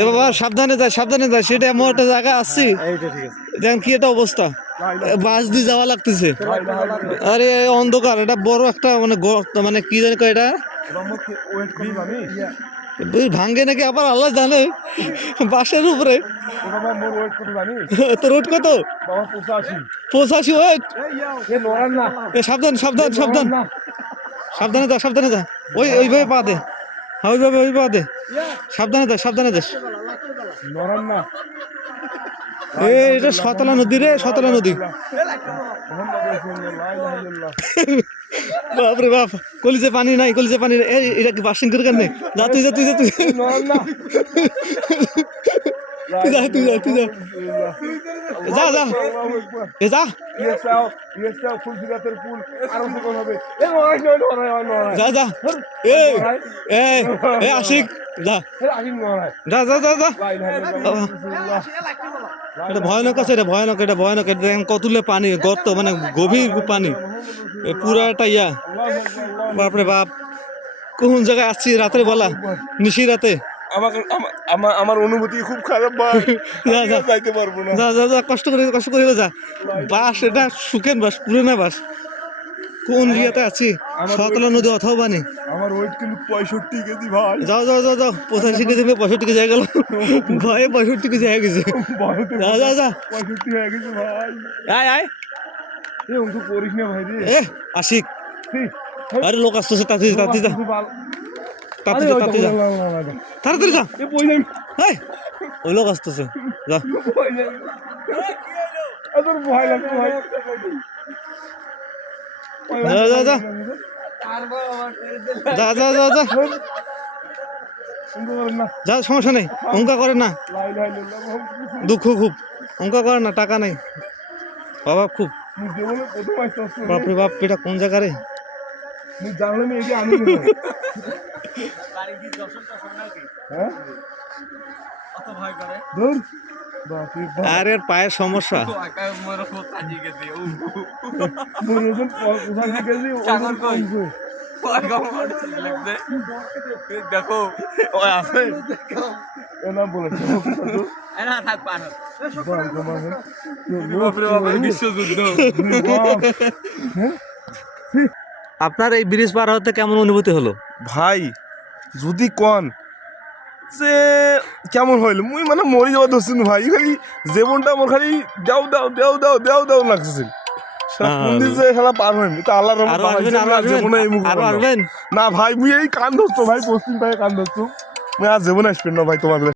এ বাবা সাবধানে যা সেটা এমন একটা জায়গা আসছি দেখেন কি একটা অবস্থা, বাস দিয়ে যাওয়া লাগতেছে। আরে অন্ধকার, এটা বড় একটা মানে গর্ত, মানে কি জানি কয় এটা ভাঙ্গে নাকি আবার আল্লাহ জানে, বাসের উপরে। তো রোড কত? 85 ওয়েট। সাবধান সাবধানে যা ওইভাবে পা দে, ওইভাবে দে, সাবধানে দে। এটা শতলা নদী রে, শতলা নদী। বাপরে বাপ, কলিজে পানি নাই। এটা কি বাসিং করে কেন? যা তুই যা আশিক যা। এটা ভয়ানক আছে, এটা ভয়ানক। কতুলে পানি, গর্ত মানে গভীর পানি, পুরা একটা ইয়া। বাপরে বাপ, কোন জায়গায় আসছি রাতের বেলা, নিশি রাতে। আমার অনুভূতি খুব খারাপ ভাই, যাইতে পারবো না। যা কষ্ট করে যা। বাস এটা সুখেন বাস, পুরোনো বাস। কোন জায়গাতে আছি? শতলা নদী অথবা পানি। আমার ওয়েট কিন্তু 65 কেজি ভাই। যাও 85 কেজি 65 কেজি হয়ে গেল, ভয়ে 65 কেজি হয়ে গেছে। যা 65 হয়ে গেছে ভাই। আয় অঙ্ক করিস না ভাই রে। আশিক, আরে লোক আসতেছে, তাড়াতাড়ি যা, তাড়াতাড়ি যা। ওই লোক আসতেছে, যা। যা সমস্যা নেই, অঙ্কা করে না, দুঃখ খুব, অঙ্কা করে না, টাকা নাই, অভাব খুব। বাপরে বাপ, এটা কোন জায়গা রে? আরে পায়ের সমস্যা। দেখো আছে আপনার এই ব্রিজ পার হতে কেমন অনুভূতি হলো ভাই? যদি কন যে কেমন হইল, মুই মানে মরি যাওয়া ধরছিল ভাই। খালি জীবনটা আমার খালি দেও লাগছে। পার হইনি তো আল্লাহ না ভাই, মুই এই কান ধরতো ভাই, পশ্চিম পায়ে কান ধরতো। মুই আর জীবনে আসবেন না ভাই তোমার।